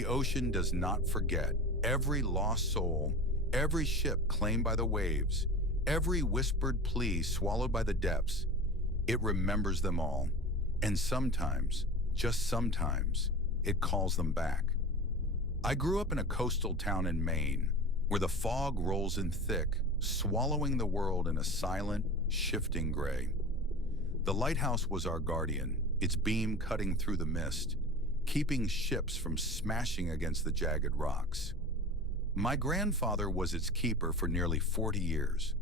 The ocean does not forget. Every lost soul, every ship claimed by the waves, every whispered plea swallowed by the depths, it remembers them all. And sometimes, just sometimes, it calls them back. I grew up in a coastal town in Maine, where the fog rolls in thick, swallowing the world in a silent, shifting gray. The lighthouse was our guardian, its beam cutting through the mist, keeping ships from smashing against the jagged rocks. My grandfather was its keeper for nearly 40 years.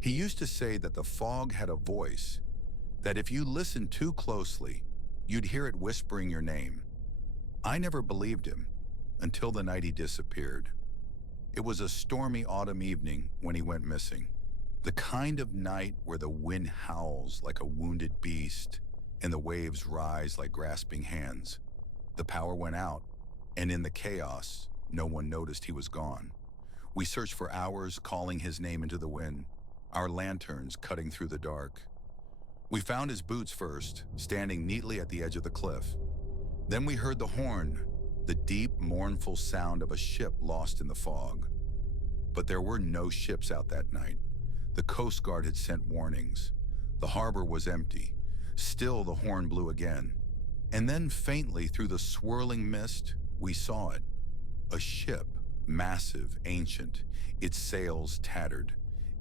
He used to say that the fog had a voice, that if you listened too closely, you'd hear it whispering your name. I never believed him until the night he disappeared. It was a stormy autumn evening when he went missing. The kind of night where the wind howls like a wounded beast and the waves rise like grasping hands. The power went out, and in the chaos, no one noticed he was gone. We searched for hours, calling his name into the wind, our lanterns cutting through the dark. We found his boots first, standing neatly at the edge of the cliff. Then we heard the horn, the deep, mournful sound of a ship lost in the fog. But there were no ships out that night. The Coast Guard had sent warnings. The harbor was empty. Still, the horn blew again. And then faintly through the swirling mist, we saw it. A ship, massive, ancient, its sails tattered,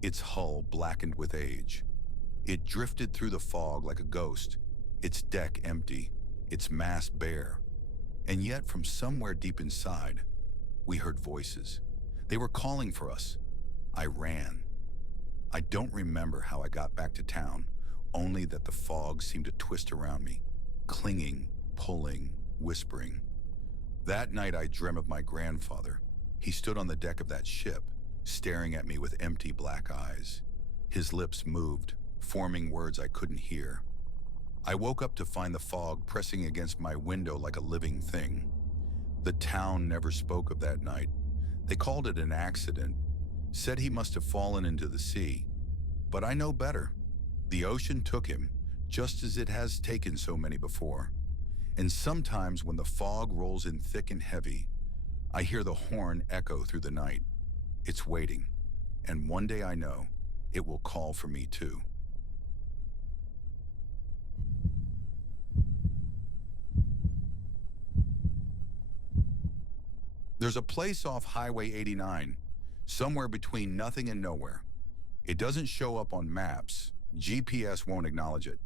its hull blackened with age. It drifted through the fog like a ghost, its deck empty, its mast bare. And yet from somewhere deep inside, we heard voices. They were calling for us. I ran. I don't remember how I got back to town, only that the fog seemed to twist around me, clinging, pulling, whispering. That night I dreamt of my grandfather. He stood on the deck of that ship, staring at me with empty black eyes. His lips moved, forming words I couldn't hear. I woke up to find the fog pressing against my window like a living thing. The town never spoke of that night. They called it an accident, said he must have fallen into the sea. But I know better. The ocean took him, just as it has taken so many before. And sometimes when the fog rolls in thick and heavy, I hear the horn echo through the night. It's waiting, and one day I know it will call for me too. There's a place off Highway 89, somewhere between nothing and nowhere. It doesn't show up on maps. GPS won't acknowledge it.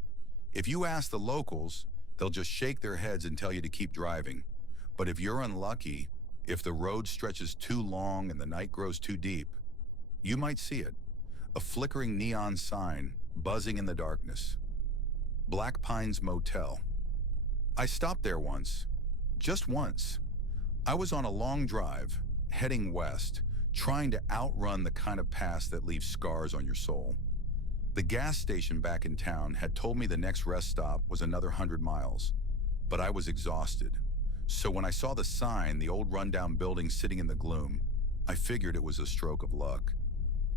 If you ask the locals, they'll just shake their heads and tell you to keep driving. But if you're unlucky, if the road stretches too long and the night grows too deep, you might see it. A flickering neon sign buzzing in the darkness. Black Pines Motel. I stopped there once. Just once. I was on a long drive, heading west, trying to outrun the kind of past that leaves scars on your soul. The gas station back in town had told me the next rest stop was another 100 miles, but I was exhausted. So when I saw the sign, the old rundown building sitting in the gloom, I figured it was a stroke of luck.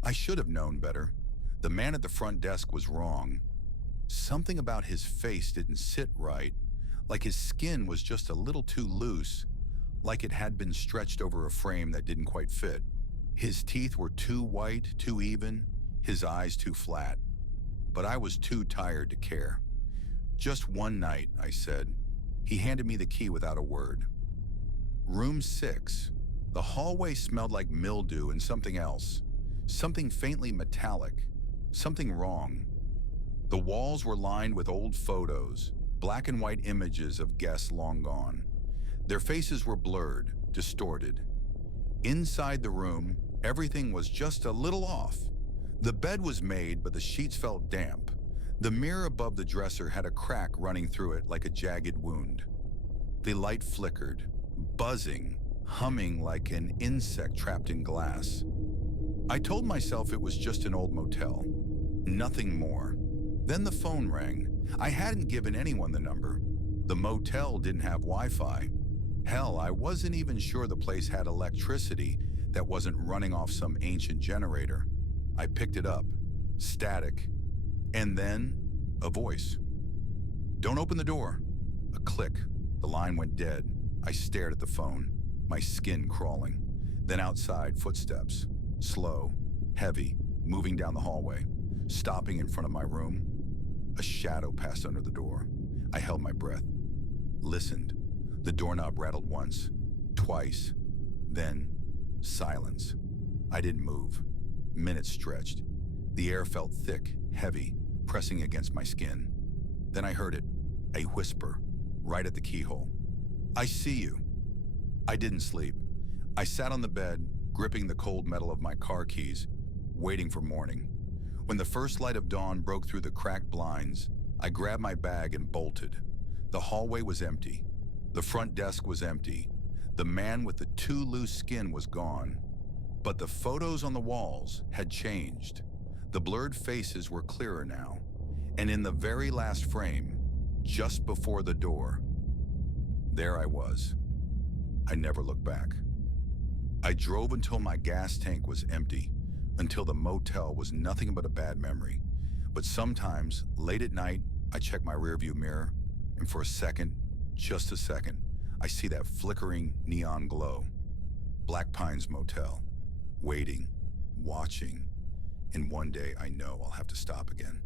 I should have known better. The man at the front desk was wrong. Something about his face didn't sit right, like his skin was just a little too loose, like it had been stretched over a frame that didn't quite fit. His teeth were too white, too even, his eyes too flat. But I was too tired to care. Just one night, I said. He handed me the key without a word. Room 6. The hallway smelled like mildew and something else. Something faintly metallic. Something wrong. The walls were lined with old photos, black and white images of guests long gone. Their faces were blurred, distorted. Inside the room, everything was just a little off. The bed was made, but the sheets felt damp. The mirror above the dresser had a crack running through it like a jagged wound. The light flickered, buzzing, humming like an insect trapped in glass. I told myself it was just an old motel, nothing more. Then the phone rang. I hadn't given anyone the number. The motel didn't have Wi-Fi. Hell, I wasn't even sure the place had electricity that wasn't running off some ancient generator. I picked it up, static, and then a voice. "Don't open the door." A click. The line went dead. I stared at the phone. my skin crawling. Then outside, footsteps, slow, heavy, moving down the hallway, stopping in front of my room. A shadow passed under the door. I held my breath, listened. The doorknob rattled once, twice, then silence. I didn't move. Minutes stretched. The air felt thick, heavy, pressing against my skin. Then I heard it, a whisper, right at the keyhole. "I see you." I didn't sleep. I sat on the bed, gripping the cold metal of my car keys, waiting for morning. When the first light of dawn broke through the cracked blinds, I grabbed my bag and bolted. The hallway was empty. The front desk was empty. The man with the too loose skin was gone. But the photos on the walls had changed. The blurred faces were clearer now. And in the very last frame, just before the door, there I was. I never looked back. I drove until my gas tank was empty, until the motel was nothing but a bad memory. But sometimes, late at night, I check my rearview mirror, and for a second, just a second, I see that flickering neon glow. Black Pines Motel, waiting, watching, and one day I know I'll have to stop again.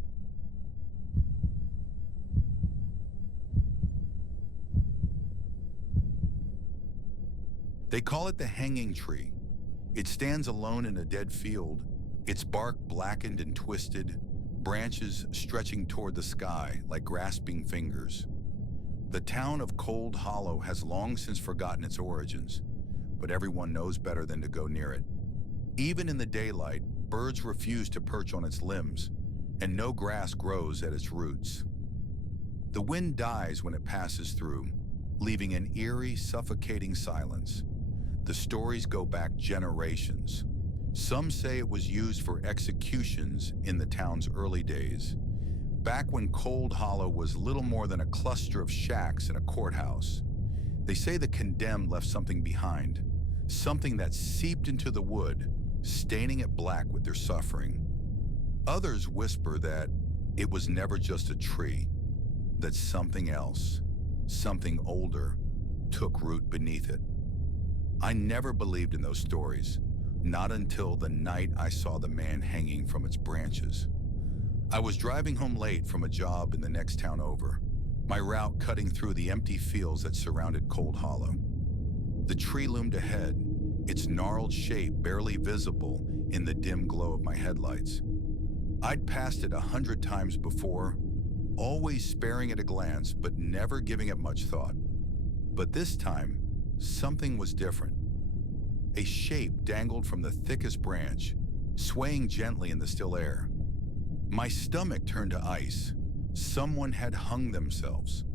They call it the hanging tree. It stands alone in a dead field, its bark blackened and twisted, branches stretching toward the sky like grasping fingers. The town of Cold Hollow has long since forgotten its origins, but everyone knows better than to go near it. Even in the daylight, birds refuse to perch on its limbs, and no grass grows at its roots. The wind dies when it passes through, leaving an eerie, suffocating silence. The stories go back generations. Some say it was used for executions in the town's early days, back when Cold Hollow was little more than a cluster of shacks and a courthouse. They say the condemned left something behind, something that seeped into the wood, staining it black with their suffering. Others whisper that it was never just a tree, that something else, something older, took root beneath it. I never believed in those stories, not until the night I saw the man hanging from its branches. I was driving home late from a job in the next town over, my route cutting through the empty fields that surrounded Cold Hollow. The tree loomed ahead, its gnarled shape barely visible in the dim glow of my headlights. I'd passed it 100 times before, always sparing it a glance but never giving it much thought. But this time, something was different. A shape dangled from the thickest branch, swaying gently in the still air. My stomach turned to ice. Someone had hung themselves.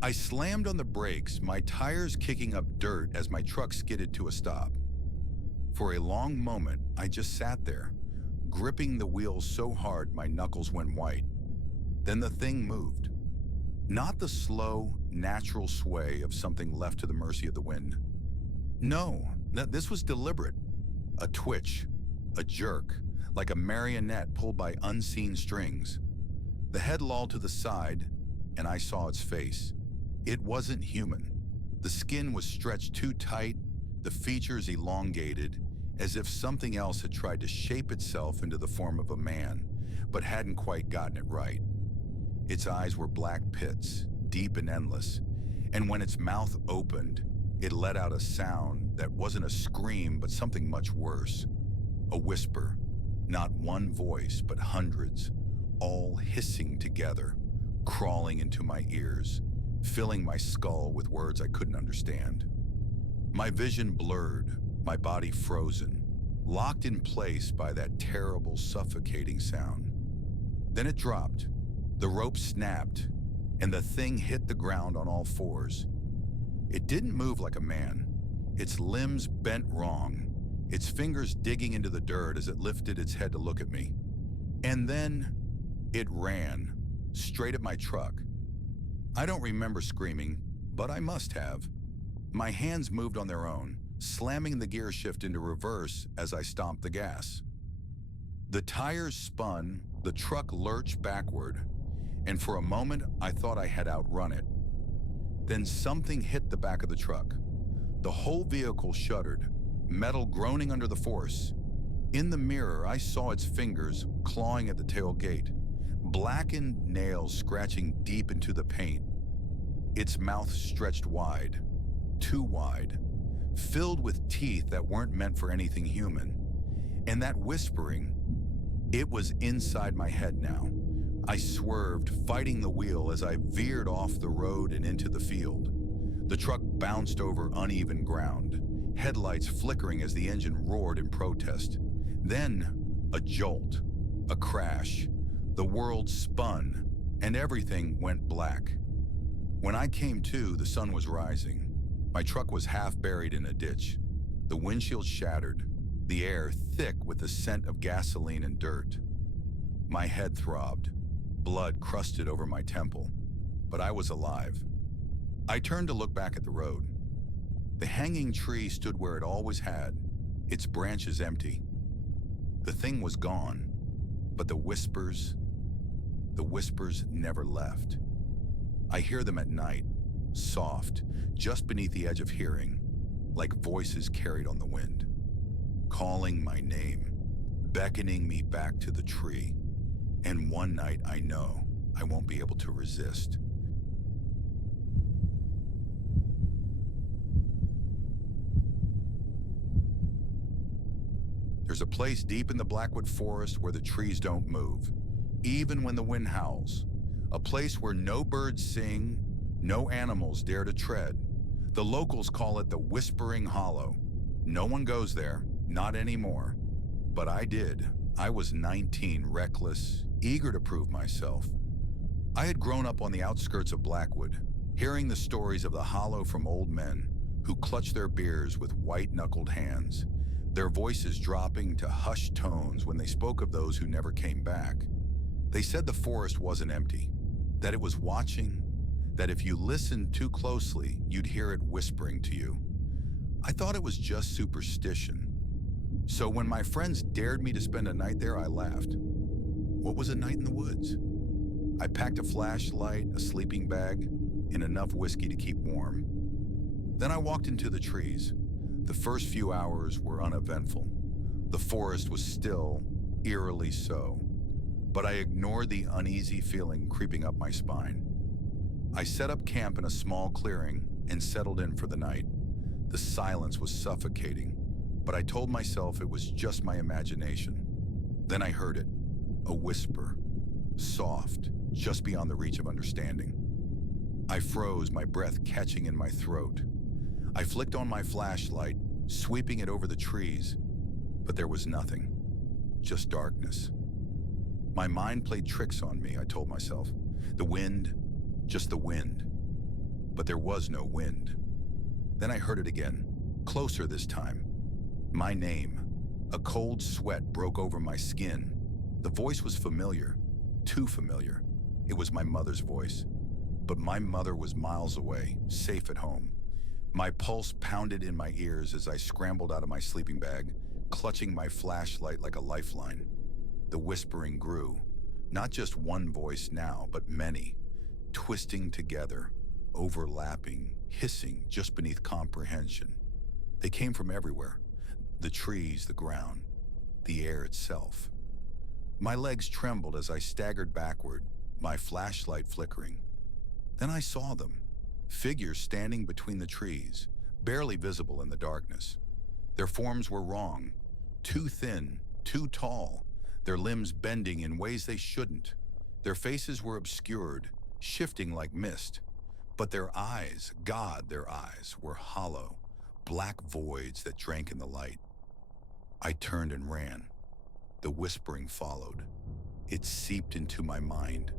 I slammed on the brakes, my tires kicking up dirt as my truck skidded to a stop. For a long moment, I just sat there, gripping the wheels so hard my knuckles went white. Then the thing moved. Not the slow, natural sway of something left to the mercy of the wind. No, this was deliberate. A twitch, a jerk, like a marionette pulled by unseen strings. The head lolled to the side, and I saw its face. It wasn't human. The skin was stretched too tight, the features elongated, as if something else had tried to shape itself into the form of a man, but hadn't quite gotten it right. Its eyes were black pits, deep and endless, and when its mouth opened, it let out a sound that wasn't a scream, but something much worse. A whisper, not one voice, but hundreds, all hissing together, crawling into my ears, filling my skull with words I couldn't understand. My vision blurred, my body frozen, locked in place by that terrible, suffocating sound. Then it dropped. The rope snapped, and the thing hit the ground on all fours. It didn't move like a man. Its limbs bent wrong, its fingers digging into the dirt as it lifted its head to look at me. And then it ran, straight at my truck. I don't remember screaming, but I must have. My hands moved on their own, slamming the gear shift into reverse as I stomped the gas. The tires spun, the truck lurched backward, and for a moment I thought I had outrun it. Then something hit the back of the truck. The whole vehicle shuddered, metal groaning under the force. In the mirror, I saw its fingers clawing at the tailgate, blackened nails scratching deep into the paint. Its mouth stretched wide, too wide, filled with teeth that weren't meant for anything human. And that whispering, it was inside my head now. I swerved, fighting the wheel as I veered off the road and into the field. The truck bounced over uneven ground, headlights flickering as the engine roared in protest. Then, a jolt, a crash. The world spun, and everything went black. When I came to, the sun was rising. My truck was half buried in a ditch. The windshield shattered, the air thick with the scent of gasoline and dirt. My head throbbed, blood crusted over my temple, but I was alive. I turned to look back at the road. The hanging tree stood where it always had, its branches empty. The thing was gone, but the whispers never left. I hear them at night, soft, just beneath the edge of hearing, like voices carried on the wind, calling my name, beckoning me back to the tree. And one night I know I won't be able to resist. There's a place deep in the Blackwood Forest where the trees don't move, even when the wind howls. A place where no birds sing, no animals dare to tread. The locals call it the Whispering Hollow. No one goes there, not anymore. But I did. I was 19, reckless, eager to prove myself. I had grown up on the outskirts of Blackwood, hearing the stories of the hollow from old men who clutched their beers with white-knuckled hands, their voices dropping to hushed tones when they spoke of those who never came back. They said the forest wasn't empty, that it was watching, that if you listened too closely, you'd hear it whispering to you. I thought it was just superstition. So when my friends dared me to spend a night there, I laughed. What was a night in the woods? I packed a flashlight, a sleeping bag, and enough whiskey to keep warm. Then I walked into the trees. The first few hours were uneventful. The forest was still, eerily so. But I ignored the uneasy feeling creeping up my spine. I set up camp in a small clearing and settled in for the night. The silence was suffocating, but I told myself it was just my imagination. Then I heard it, a whisper, soft, just beyond the reach of understanding. I froze, my breath catching in my throat. I flicked on my flashlight, sweeping it over the trees, but there was nothing, just darkness. My mind played tricks on me, I told myself. The wind, just the wind. But there was no wind. Then I heard it again, closer this time. My name. A cold sweat broke over my skin. The voice was familiar, too familiar. It was my mother's voice. But my mother was miles away, safe at home. My pulse pounded in my ears as I scrambled out of my sleeping bag, clutching my flashlight like a lifeline. The whispering grew. Not just one voice now, but many, twisting together, overlapping, hissing just beneath comprehension. They came from everywhere. The trees, the ground, the air itself. My legs trembled as I staggered backward, my flashlight flickering. Then I saw them, figures standing between the trees, barely visible in the darkness. Their forms were wrong, too thin, too tall, their limbs bending in ways they shouldn't. Their faces were obscured, shifting like mist. But their eyes, God, their eyes, were hollow, black voids that drank in the light. I turned and ran. The whispering followed. It seeped into my mind,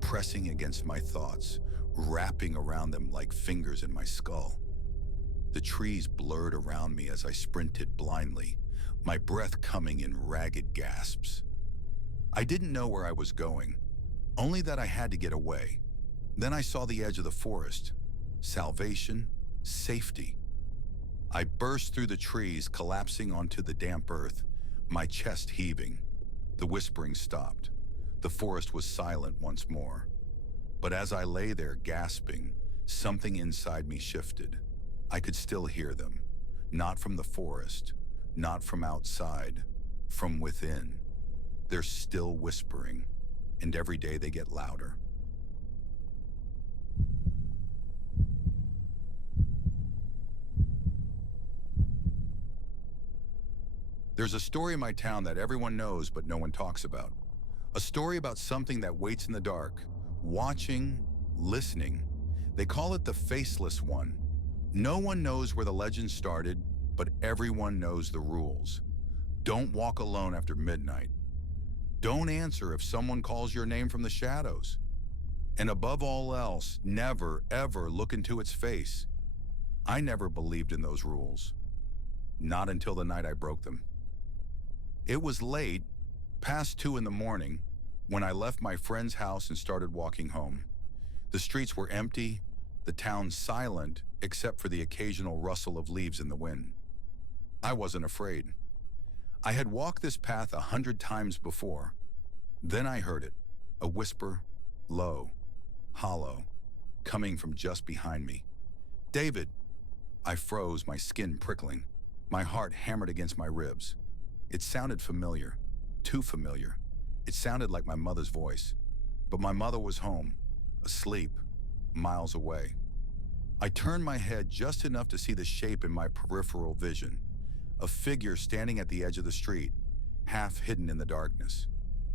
pressing against my thoughts, wrapping around them like fingers in my skull. The trees blurred around me as I sprinted blindly, my breath coming in ragged gasps. I didn't know where I was going, only that I had to get away. Then I saw the edge of the forest. Salvation, safety. I burst through the trees, collapsing onto the damp earth, my chest heaving. The whispering stopped. The forest was silent once more. But as I lay there gasping, something inside me shifted. I could still hear them, not from the forest, not from outside, from within. They're still whispering, and every day they get louder. There's a story in my town that everyone knows but no one talks about. A story about something that waits in the dark, watching, listening. They call it the Faceless One. No one knows where the legend started, but everyone knows the rules. Don't walk alone after midnight. Don't answer if someone calls your name from the shadows. And above all else, never, ever look into its face. I never believed in those rules. Not until the night I broke them. It was late, past 2 in the morning, when I left my friend's house and started walking home. The streets were empty, the town silent, except for the occasional rustle of leaves in the wind. I wasn't afraid. I had walked this path 100 times before. Then I heard it, a whisper, low, hollow, coming from just behind me. "David!" I froze, my skin prickling. My heart hammered against my ribs. It sounded familiar, too familiar. It sounded like my mother's voice. But my mother was home, asleep, miles away. I turned my head just enough to see the shape in my peripheral vision. A figure standing at the edge of the street, half hidden in the darkness.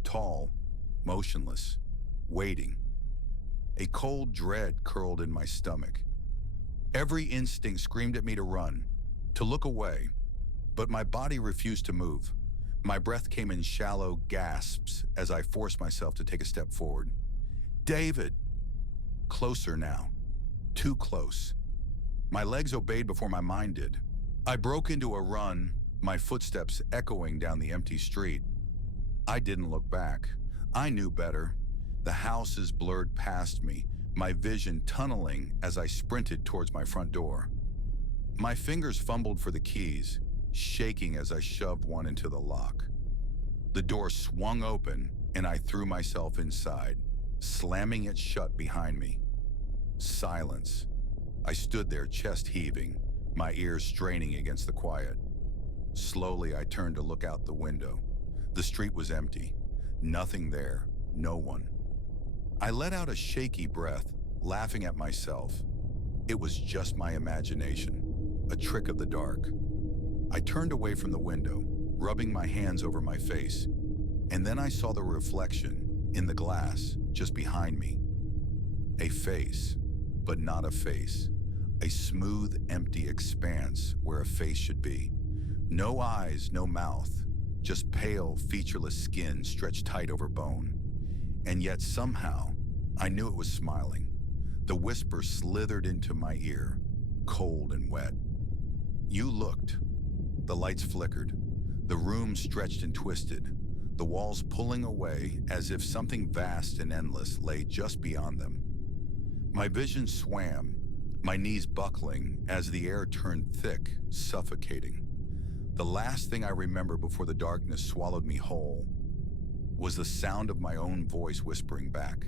Tall, motionless, waiting. A cold dread curled in my stomach. Every instinct screamed at me to run, to look away, but my body refused to move. My breath came in shallow gasps as I forced myself to take a step forward. "David!" Closer now. Too close. My legs obeyed before my mind did. I broke into a run, my footsteps echoing down the empty street. I didn't look back. I knew better. The houses blurred past me, my vision tunneling as I sprinted towards my front door. My fingers fumbled for the keys, shaking as I shoved one into the lock. The door swung open and I threw myself inside, slamming it shut behind me. Silence. I stood there, chest heaving, my ears straining against the quiet. Slowly, I turned to look out the window. The street was empty. Nothing there. No one. I let out a shaky breath, laughing at myself. It was just my imagination, a trick of the dark. I turned away from the window, rubbing my hands over my face, and then I saw the reflection in the glass just behind me. A face, but not a face. A smooth, empty expanse where a face should be. No eyes, no mouth, just pale, featureless skin stretched tight over bone. And yet somehow, I knew it was smiling. The whisper slithered into my ear, cold and wet. "You looked." The lights flickered. The room stretched and twisted, the walls pulling away as if something vast and endless lay just beyond them. My vision swam, my knees buckling as the air turned thick, suffocating. The last thing I remember before the darkness swallowed me whole was the sound of my own voice whispering back.